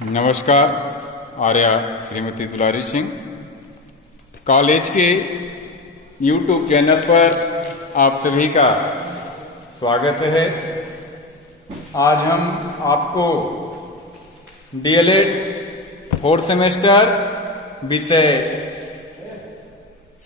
नमस्कार। आर्या श्रीमती दुलारी सिंह कॉलेज के YouTube channel पर आप सभी का स्वागत है। आज हम आपको डीएलएड 4th सेमेस्टर विषय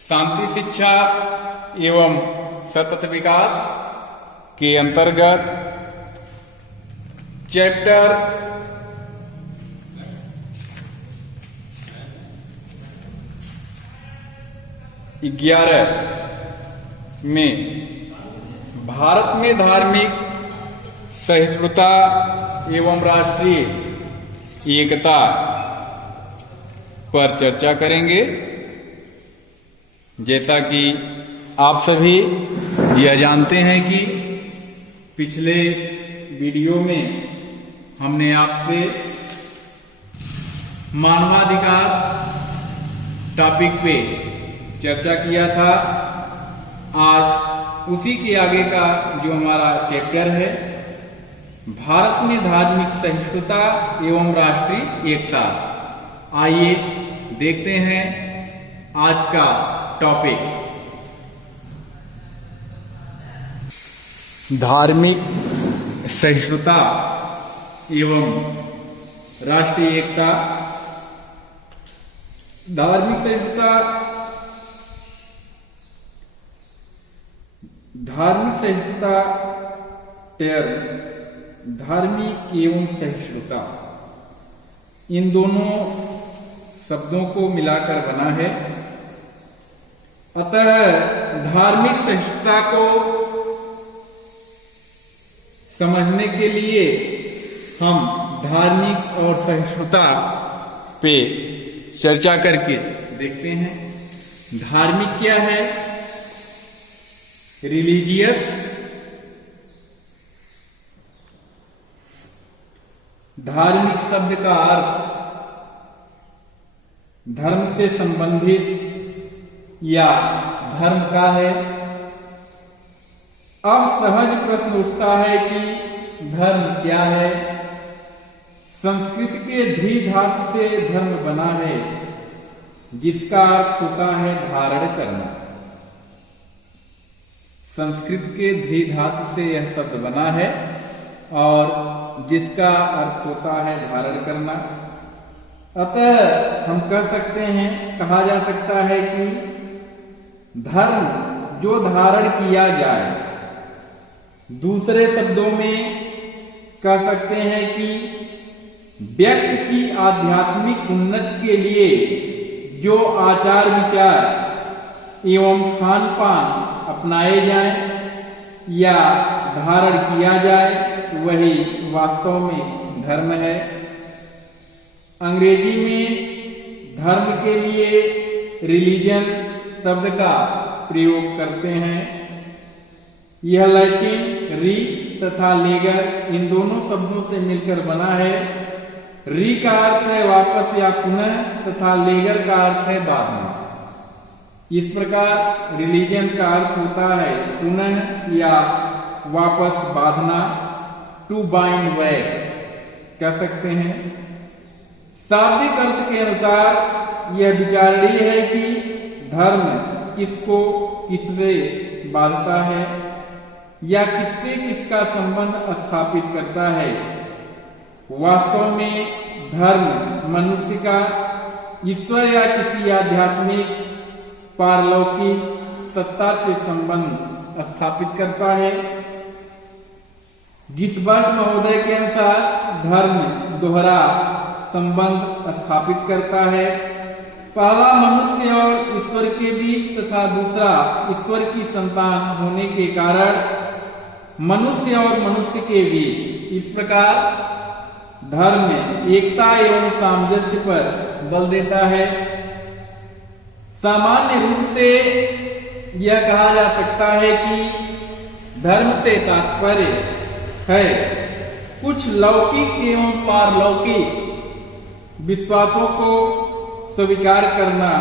शांति शिक्षा एवं सतत विकास के अंतर्गत चैप्टर 11 में भारत में धार्मिक सहिष्णुता एवं राष्ट्रीय एकता पर चर्चा करेंगे। जैसा कि आप सभी यह जानते हैं कि पिछले वीडियो में हमने आपसे मानवाधिकार टॉपिक पे चर्चा किया था। आज उसी के आगे का जो हमारा चैप्टर है, भारत में धार्मिक सहिष्णुता एवं राष्ट्रीय एकता। आइए देखते हैं आज का टॉपिक। धार्मिक सहिष्णुता एवं राष्ट्रीय एकता। धार्मिक सहिष्णुता टर्म धार्मिक एवं सहिष्णुता, इन दोनों शब्दों को मिलाकर बना है। अतः धार्मिक सहिष्णुता को समझने के लिए हम धार्मिक और सहिष्णुता पे चर्चा करके देखते हैं। धार्मिक क्या है? रिलीजियस। धार्मिक शब्द का अर्थ धर्म से संबंधित या धर्म का है। अब सहज प्रश्न उठता है कि धर्म क्या है? संस्कृत के धी धातु से धर्म बना है, जिसका अर्थ होता है धारण करना। संस्कृत के धी धातु से यह शब्द बना है और जिसका अर्थ होता है धारण करना। अतः हम कह सकते हैं, कहा जा सकता है कि धर्म जो धारण किया जाए। दूसरे शब्दों में कह सकते हैं कि व्यक्ति की आध्यात्मिक उन्नति के लिए जो आचार विचार एवं खान पान अपनाए जाएं या धारण किया जाए, वही वास्तव में धर्म है। अंग्रेजी में धर्म के लिए रिलीजन शब्द का प्रयोग करते हैं। यह लैटिन री तथा लेगर, इन दोनों शब्दों से मिलकर बना है। री का अर्थ है वापस या पुनः तथा लेगर का अर्थ है बांधना। इस प्रकार रिलीजन का अर्थ होता है पुनः या वापस बांधना, टू बाइंड बैक कह सकते हैं। शाब्दिक अर्थ के अनुसार यह विचारणीय है कि धर्म किसको किससे बांधता है या किससे किसका संबंध स्थापित करता है। वास्तव में धर्म मनुष्य का ईश्वर या किसी आध्यात्मिक पारलौकिक सत्ता से संबंध स्थापित करता है। गिसबर्ग महोदय के अनुसार धर्म दोहरा संबंध स्थापित करता है। पहला मनुष्य और ईश्वर के बीच तथा दूसरा ईश्वर की संतान होने के कारण मनुष्य और मनुष्य के बीच। इस प्रकार धर्म एकता एवं सामंजस्य पर बल देता है। सामान्य रूप से यह कहा जा सकता है कि धर्म से तात्पर्य है कुछ लौकिक एवं पारलौकिक विश्वासों को स्वीकार करना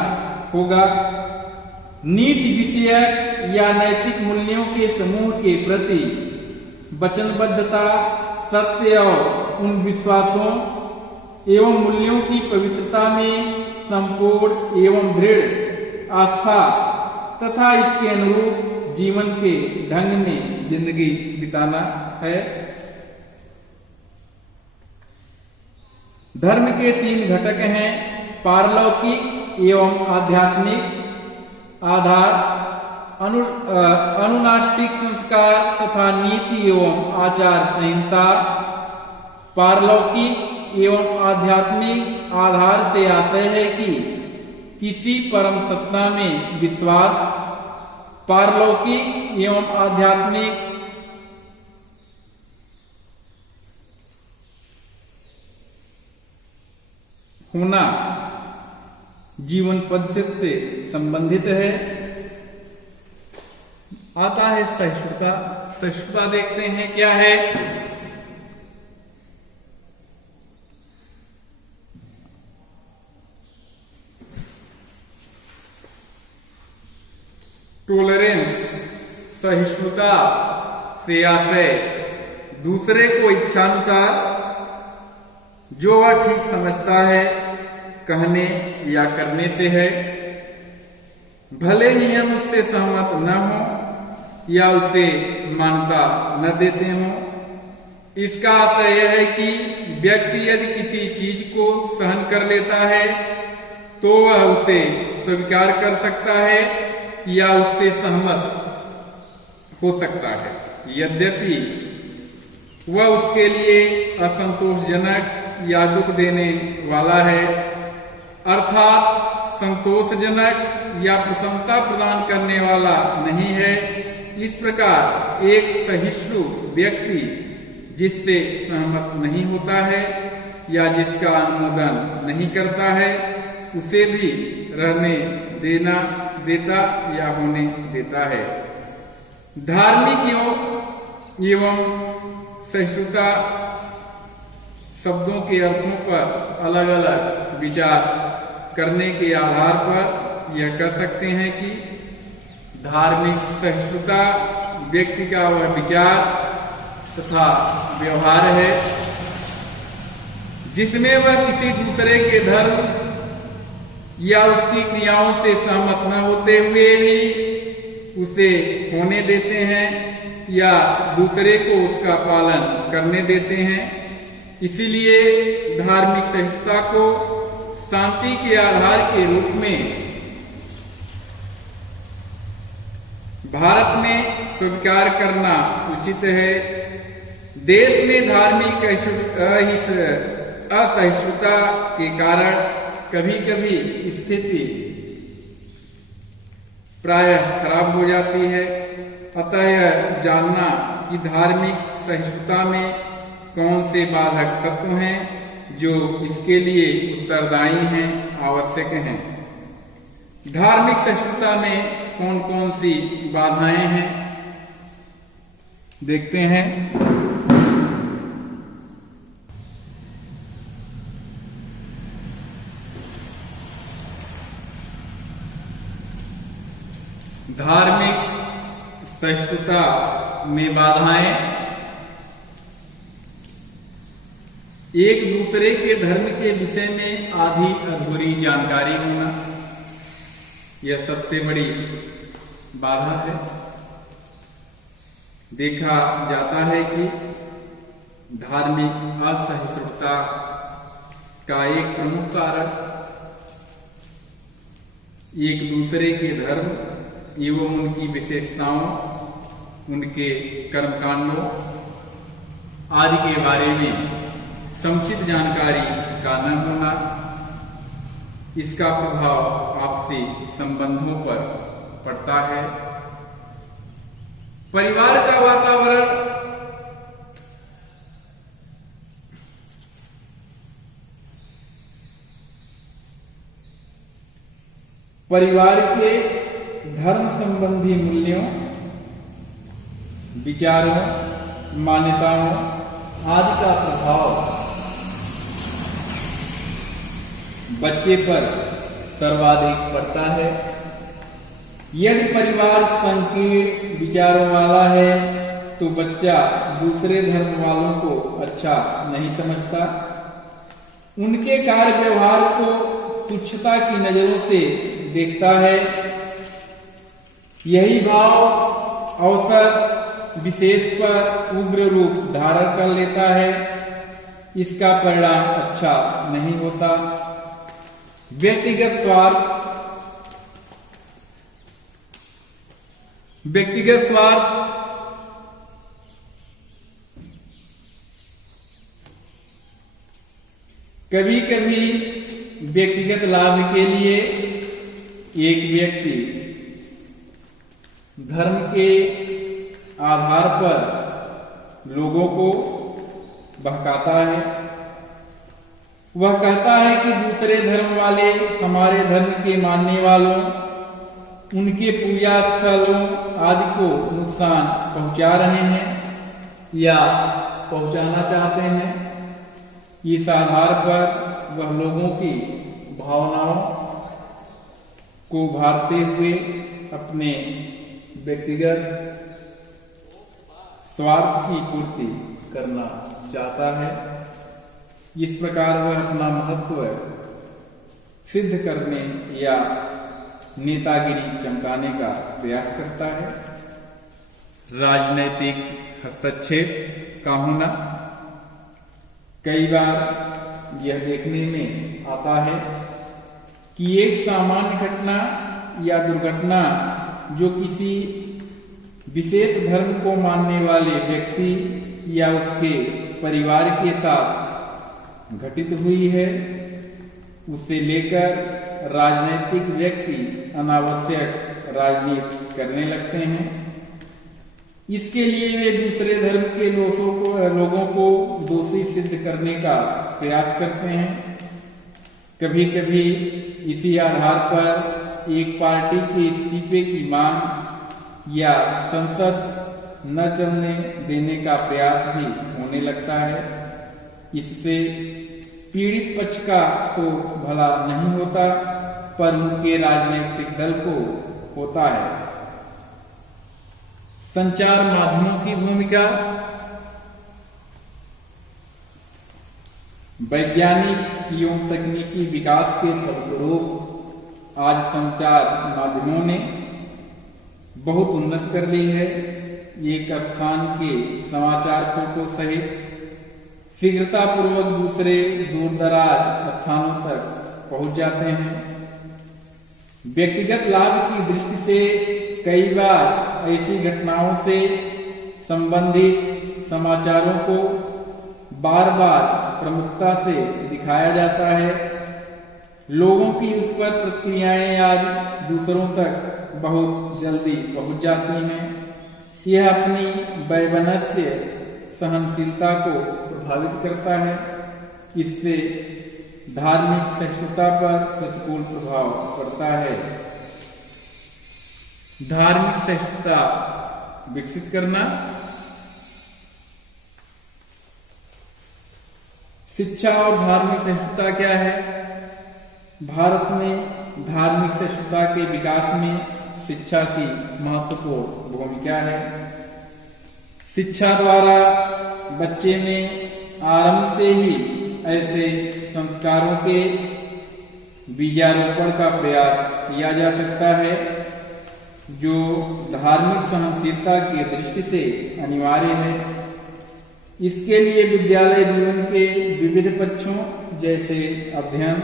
होगा। नीति विषयक या नैतिक मूल्यों के समूह के प्रति वचनबद्धता, सत्य और उन विश्वासों एवं मूल्यों की पवित्रता में संपूर्ण एवं दृढ़ आस्था तथा इसके अनुरूप जीवन के ढंग में जिंदगी बिताना है। धर्म के 3 घटक हैं, पारलौकिक एवं आध्यात्मिक आधार, अनुनाष्टिक संस्कार तथा नीति एवं आचार संहिता। पारलौकिक एवं आध्यात्मिक आधार से आशय है कि किसी परम सत्ता में विश्वास। पारलौकिक एवं आध्यात्मिक होना जीवन पद्धति से संबंधित है। आता है सहिष्णुता। सहिष्णुता देखते हैं क्या है। टॉलरेंस, सहिष्णुता से आशय दूसरे को इच्छानुसार जो वह ठीक समझता है कहने या करने से है, भले ही हम उससे सहमत न हो या उसे मान्यता न देते हो। इसका आशय यह है कि व्यक्ति यदि किसी चीज को सहन कर लेता है तो वह उसे स्वीकार कर सकता है या उससे सहमत हो सकता है, यद्यपि वह उसके लिए असंतोषजनक या दुख देने वाला है, अर्थात संतोषजनक या प्रसन्नता प्रदान करने वाला नहीं है। इस प्रकार एक सहिष्णु व्यक्ति जिससे सहमत नहीं होता है या जिसका अनुमोदन नहीं करता है उसे भी रहने देता या होने देता है। धार्मिक एवं सहिष्णुता शब्दों के अर्थों पर अलग अलग विचार करने के आधार पर यह कह सकते हैं कि धार्मिक सहिष्णुता व्यक्ति का वह विचार तथा व्यवहार है जिसमें वह किसी दूसरे के धर्म या उसकी क्रियाओं से सहमत न होते हुए भी उसे होने देते हैं या दूसरे को उसका पालन करने देते हैं। इसीलिए धार्मिक सहिष्णुता को शांति के आधार के रूप में भारत में स्वीकार करना उचित है। देश में धार्मिक असहिष्णुता के कारण कभी कभी स्थिति प्रायः खराब हो जाती है। अतः यह जानना कि धार्मिक सहिष्णुता में कौन से बाधक तत्व हैं जो इसके लिए उत्तरदायी हैं, आवश्यक हैं। धार्मिक सहिष्णुता में कौन कौन सी बाधाएं हैं देखते हैं। धार्मिक सहिष्णुता में बाधाएं एक दूसरे के धर्म के विषय में आधी अधूरी जानकारी होना, यह सबसे बड़ी बाधा है। देखा जाता है कि धार्मिक असहिष्णुता का एक प्रमुख कारण एक दूसरे के धर्म एवं उनकी विशेषताओं, उनके कर्मकांडों आदि के बारे में समुचित जानकारी का न होना। इसका प्रभाव आपसी संबंधों पर पड़ता है। परिवार का वातावरण परिवार के धर्म संबंधी मूल्यों, विचारों, मान्यताओं आदि का प्रभाव बच्चे पर सर्वाधिक पड़ता है। यदि परिवार संकीर्ण विचारों वाला है तो बच्चा दूसरे धर्म वालों को अच्छा नहीं समझता। उनके कार्य व्यवहार को तुच्छता की नजरों से देखता है। यही भाव अवसर विशेष पर उग्र रूप धारण कर लेता है। इसका परिणाम अच्छा नहीं होता। व्यक्तिगत स्वार्थ कभी कभी व्यक्तिगत लाभ के लिए एक व्यक्ति धर्म के आधार पर लोगों को बहकाता है। वह कहता है कि दूसरे धर्म वाले हमारे धर्म के मानने वालों, उनके पूजा स्थलों आदि को नुकसान पहुंचा रहे हैं या पहुंचाना चाहते हैं। इस आधार पर वह लोगों की भावनाओं को भारते हुए अपने व्यक्तिगत स्वार्थ की पूर्ति करना चाहता है। इस प्रकार वह अपना महत्व सिद्ध करने या नेतागिरी चमकाने का प्रयास करता है। राजनैतिक हस्तक्षेप का होना कई बार यह देखने में आता है कि एक सामान्य घटना या दुर्घटना जो किसी विशेष धर्म को मानने वाले व्यक्ति या उसके परिवार के साथ घटित हुई है, उसे लेकर राजनीतिक व्यक्ति अनावश्यक राजनीति करने लगते हैं। इसके लिए वे दूसरे धर्म के लोगों को दोषी सिद्ध करने का प्रयास करते हैं। कभी कभी इसी आधार पर एक पार्टी के इस्तीफे की मांग या संसद न चलने देने का प्रयास भी होने लगता है। इससे पीड़ित पक्ष का तो भला नहीं होता, पर उनके राजनीतिक दल को होता है। संचार माध्यमों की भूमिका। वैज्ञानिक एवं तकनीकी विकास के फलस्वरूप आज संचार माध्यमों ने बहुत उन्नति कर ली है। एक स्थान के समाचार फोटो सहित शीघ्रता पूर्वक दूसरे दूर दराज स्थानों तक पहुंच जाते हैं। व्यक्तिगत लाभ की दृष्टि से कई बार ऐसी घटनाओं से संबंधित समाचारों को बार बार प्रमुखता से दिखाया जाता है। लोगों की उस पर प्रतिक्रियाएं आज दूसरों तक बहुत जल्दी पहुंच जाती हैं। यह अपनी वैमनस्य सहनशीलता को प्रभावित करता है। इससे धार्मिक सहिष्णुता पर प्रतिकूल प्रभाव पड़ता है। धार्मिक सहिष्णुता विकसित करना। शिक्षा और धार्मिक सहिष्णुता क्या है? भारत में धार्मिक सहिष्णुता के विकास में शिक्षा की महत्वपूर्ण भूमिका है। शिक्षा द्वारा बच्चे में आरंभ से ही ऐसे संस्कारों के बीजारोपण का प्रयास किया जा सकता है जो धार्मिक सहनशीलता की दृष्टि से अनिवार्य है। इसके लिए विद्यालय जीवन के विविध पक्षों जैसे अध्ययन,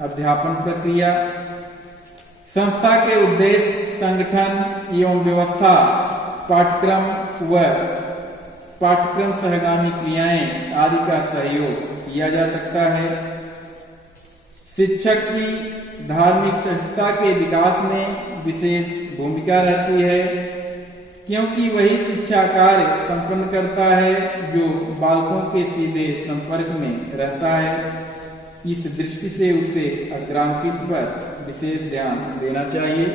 अध्यापन प्रक्रिया, संस्था के उद्देश्य, संगठन एवं व्यवस्था, पाठ्यक्रम व पाठ्यक्रम सहगामी क्रियाएं आदि का सहयोग किया जा सकता है। शिक्षक की धार्मिक सहिष्णुता के विकास में विशेष भूमिका रहती है, क्योंकि वही शिक्षा कार्य संपन्न करता है जो बालकों के सीधे संपर्क में रहता है। इस दृष्टि से उसे अग्रांकित पर विशेष ध्यान देना चाहिए।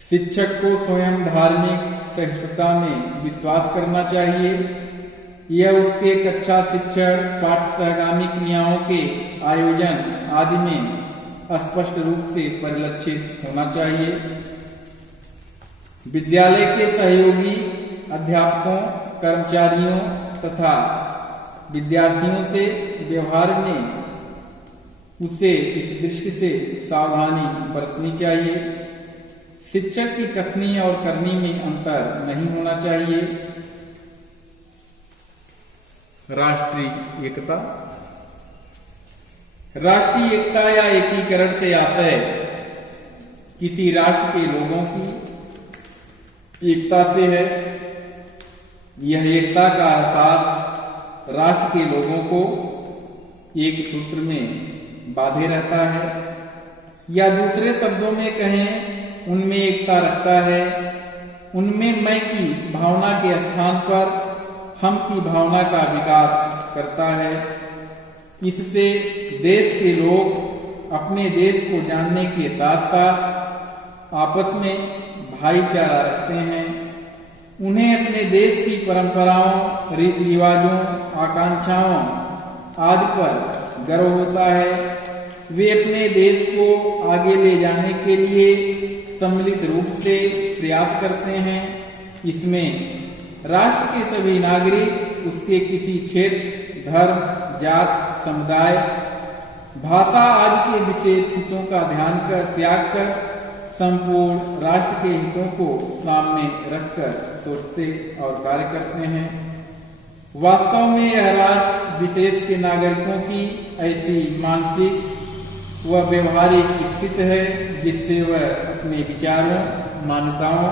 शिक्षक को स्वयं धार्मिक सहिष्णुता में विश्वास करना चाहिए। यह उसके कक्षा शिक्षण, पाठ सहगामी क्रियाओं के आयोजन आदि में स्पष्ट रूप से परिलक्षित होना चाहिए। विद्यालय के सहयोगी अध्यापकों, कर्मचारियों तथा विद्यार्थियों से व्यवहार में उसे इस दृष्टि से सावधानी बरतनी चाहिए। शिक्षक की कथनी और करनी में अंतर नहीं होना चाहिए। राष्ट्रीय एकता। राष्ट्रीय एकता या एकीकरण से आशय किसी राष्ट्र के लोगों की एकता से है। यह एकता का एहसास राष्ट्र के लोगों को एक सूत्र में बांधे रहता है, या दूसरे शब्दों में कहें उनमें एकता रखता है। उनमें मैं की भावना के स्थान पर हम की भावना का विकास करता है। इससे देश के लोग अपने देश को जानने के साथ साथ आपस में भाईचारा रखते हैं। उन्हें अपने देश की परंपराओं, रीति रिवाजों, आकांक्षाओं आदि पर गर्व होता है। वे अपने देश को आगे ले जाने के लिए सम्मिलित रूप से प्रयास करते हैं। इसमें राष्ट्र के सभी नागरिक उसके किसी क्षेत्र, धर्म, जात, समुदाय, भाषा आदि के विशेष हितों का ध्यान कर त्याग कर संपूर्ण राष्ट्र के हितों को सामने रखकर सोचते और कार्य करते हैं। वास्तव में यह राष्ट्र विशेष के नागरिकों की ऐसी मानसिक व व्यवहारिक स्थिति है जिससे वह अपने विचारों, मान्यताओं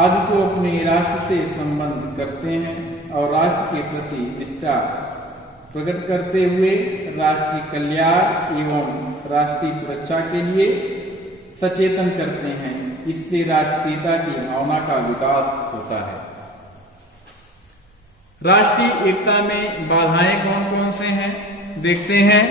आदि को अपने राष्ट्र से संबंध करते हैं और राष्ट्र के प्रति निष्ठा प्रकट करते हुए राष्ट्रीय कल्याण एवं राष्ट्रीय सुरक्षा के लिए सचेतन करते हैं। इससे राष्ट्रीयता की भावना का विकास होता है। राष्ट्रीय एकता में बाधाएं कौन कौन से हैं, देखते हैं।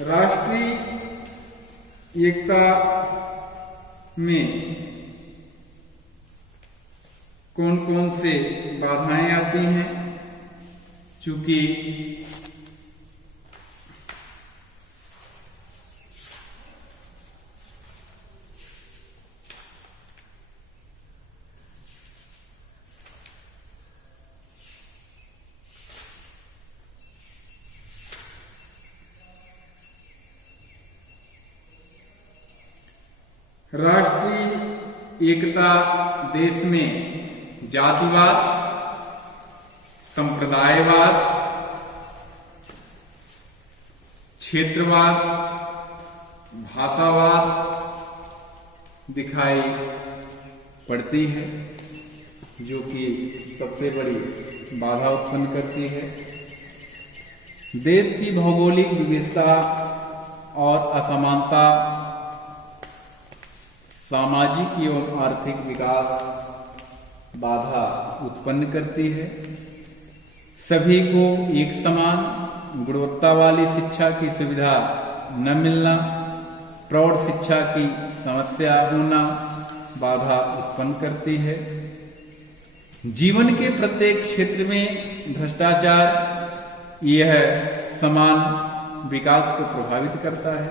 राष्ट्रीय एकता में कौन कौन से बाधाएं आती हैं, चूंकि राष्ट्रीय एकता देश में जातिवाद, संप्रदायवाद, क्षेत्रवाद, भाषावाद दिखाई पड़ती है, जो कि सबसे बड़ी बाधा उत्पन्न करती है। देश की भौगोलिक विविधता और असमानता सामाजिक एवं आर्थिक विकास बाधा उत्पन्न करती है। सभी को एक समान गुणवत्ता वाली शिक्षा की सुविधा न मिलना, प्रौढ़ शिक्षा की समस्या होना बाधा उत्पन्न करती है। जीवन के प्रत्येक क्षेत्र में भ्रष्टाचार यह समान विकास को प्रभावित करता है।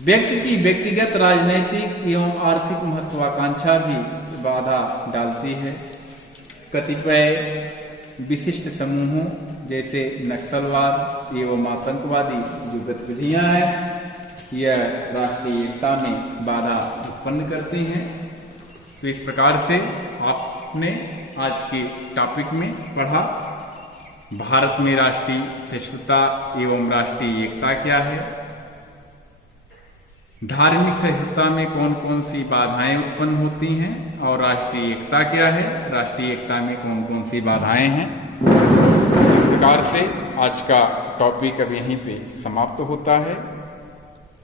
व्यक्ति की व्यक्तिगत राजनैतिक एवं आर्थिक महत्वाकांक्षा भी बाधा डालती है। कतिपय विशिष्ट समूहों जैसे नक्सलवाद एवं आतंकवादी जो गतिविधियां हैं, यह राष्ट्रीय एकता में बाधा उत्पन्न करती हैं। तो इस प्रकार से आपने आज के टॉपिक में पढ़ा, भारत में राष्ट्रीय सहिष्णुता एवं राष्ट्रीय एकता क्या है, धार्मिक सहिष्णुता में कौन कौन सी बाधाएं उत्पन्न होती हैं और राष्ट्रीय एकता क्या है, राष्ट्रीय एकता में कौन कौन सी बाधाएं हैं। इस प्रकार से आज का टॉपिक अब यहीं पे समाप्त होता है।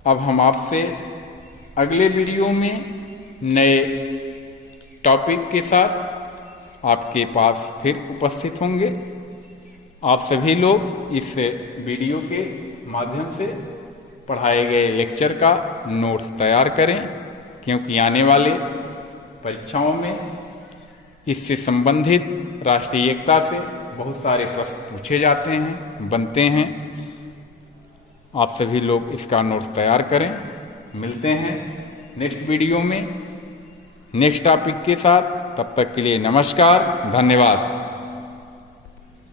अब हम आपसे अगले वीडियो में नए टॉपिक के साथ आपके पास फिर उपस्थित होंगे। आप सभी लोग इस वीडियो के माध्यम से पढ़ाए गए लेक्चर का नोट्स तैयार करें, क्योंकि आने वाले परीक्षाओं में इससे संबंधित राष्ट्रीय एकता से बहुत सारे प्रश्न पूछे जाते हैं, बनते हैं। आप सभी लोग इसका नोट्स तैयार करें। मिलते हैं नेक्स्ट वीडियो में नेक्स्ट टॉपिक के साथ। तब तक के लिए नमस्कार, धन्यवाद।